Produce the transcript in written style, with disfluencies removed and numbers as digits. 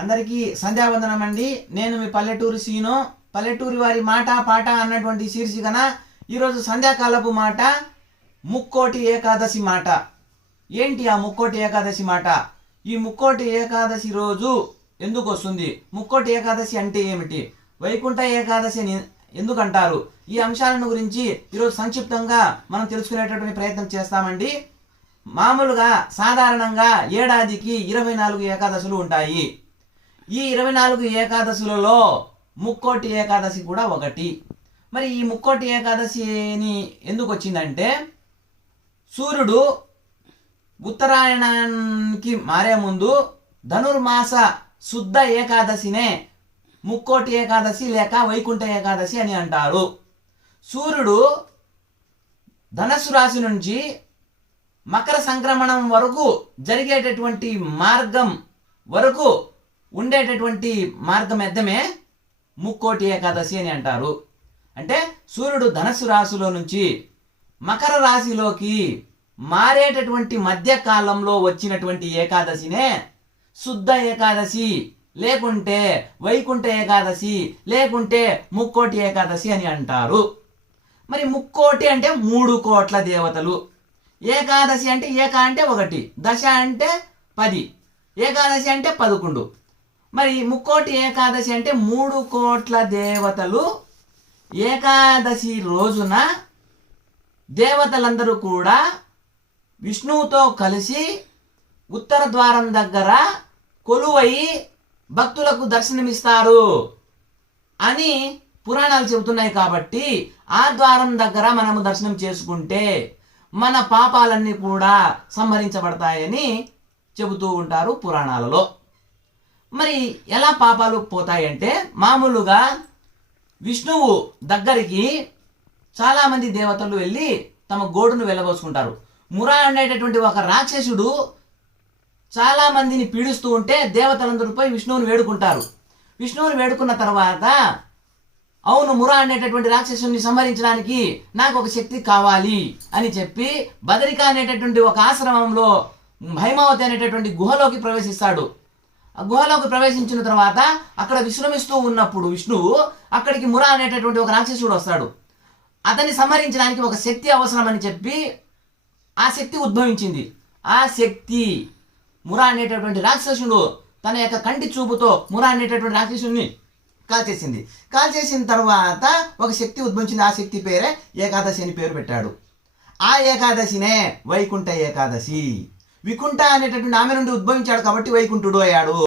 అందరికీ సంధ్యావందనం అండి. నేను మీ పల్లెటూరు సీను. పల్లెటూరి వారి మాట పాట అన్నటువంటి శీర్షికన ఈరోజు సంధ్యాకాలపు మాట ముక్కోటి ఏకాదశి మాట. ఏంటి ఆ ముక్కోటి ఏకాదశి మాట? ఈ ముక్కోటి ఏకాదశి రోజు ఎందుకు వస్తుంది? ముక్కోటి ఏకాదశి అంటే ఏమిటి? వైకుంఠ ఏకాదశి అని ఎందుకు అంటారు? ఈ అంశాలను గురించి ఈరోజు సంక్షిప్తంగా మనం తెలుసుకునేటటువంటి ప్రయత్నం చేస్తామండి. మామూలుగా సాధారణంగా ఏడాదికి 24 ఏకాదశులు ఉంటాయి. ఈ 24 ఏకాదశులలో ముక్కోటి ఏకాదశి కూడా ఒకటి. మరి ఈ ముక్కోటి ఏకాదశిని ఎందుకు వచ్చిందంటే, సూర్యుడు ఉత్తరాయణానికి మారే ముందు ధనుర్మాస శుద్ధ ఏకాదశినే ముక్కోటి ఏకాదశి లేక వైకుంఠ ఏకాదశి అని అంటారు. సూర్యుడు ధనస్సు రాశి నుంచి మకర సంక్రమణం వరకు జరిగేటటువంటి మార్గం వరకు ఉండేటటువంటి మార్గమెద్దమే ముక్కోటి ఏకాదశి అని అంటారు. అంటే సూర్యుడు ధనస్సు రాశిలో నుంచి మకర రాశిలోకి మారేటటువంటి మధ్యకాలంలో వచ్చినటువంటి ఏకాదశినే శుద్ధ ఏకాదశి, లేకుంటే వైకుంఠ ఏకాదశి, లేకుంటే ముక్కోటి ఏకాదశి అని అంటారు. మరి ముక్కోటి అంటే 3 కోట్ల దేవతలు, ఏకాదశి అంటే ఏక అంటే 1, దశ అంటే 10, ఏకాదశి అంటే 11. మరి ముక్కోటి ఏకాదశి అంటే 3 కోట్ల దేవతలు ఏకాదశి రోజున దేవతలందరూ కూడా విష్ణువుతో కలిసి ఉత్తర ద్వారం దగ్గర కొలువై భక్తులకు దర్శనమిస్తారు అని పురాణాలు చెబుతున్నాయి. కాబట్టి ఆ ద్వారం దగ్గర మనము దర్శనం చేసుకుంటే మన పాపాలన్నీ కూడా సంహరించబడతాయని చెబుతూ ఉంటారు పురాణాలలో. మరి ఎలా పాపాలు పోతాయంటే, మామూలుగా విష్ణువు దగ్గరికి చాలామంది దేవతలు వెళ్ళి తమ గోడును వెళ్ళబోసుకుంటారు. మురా అనేటటువంటి ఒక రాక్షసుడు చాలా మందిని పీడిస్తూ ఉంటే దేవతలందరూ పోయి విష్ణువుని వేడుకుంటారు. విష్ణువుని వేడుకున్న తర్వాత, అవును, మురా అనేటటువంటి రాక్షసుని సంహరించడానికి నాకు ఒక శక్తి కావాలి అని చెప్పి బదరిక అనేటటువంటి ఒక ఆశ్రమంలో భైమావతి అనేటటువంటి గుహలోకి ప్రవేశిస్తాడు. ఆ గుహలోకి ప్రవేశించిన తర్వాత అక్కడ విశ్రమిస్తూ ఉన్నప్పుడు విష్ణువు అక్కడికి మురా అనేటటువంటి ఒక రాక్షసుడు వస్తాడు. అతన్ని సంహరించడానికి ఒక శక్తి అవసరం అని చెప్పి ఆ శక్తి ఉద్భవించింది. ఆ శక్తి మురా అనేటటువంటి రాక్షసుడు తన యొక్క కంటి చూపుతో మురా అనేటటువంటి రాక్షసుడిని కాల్చేసింది. కాల్చేసిన తర్వాత ఒక శక్తి ఉద్భవించింది. ఆ శక్తి పేరే ఏకాదశి అని పేరు పెట్టాడు. ఆ ఏకాదశినే వైకుంఠ ఏకాదశి. వికుంఠ అనేటటువంటి ఆమె నుండి ఉద్భవించాడు కాబట్టి వైకుంఠుడు అయ్యాడు.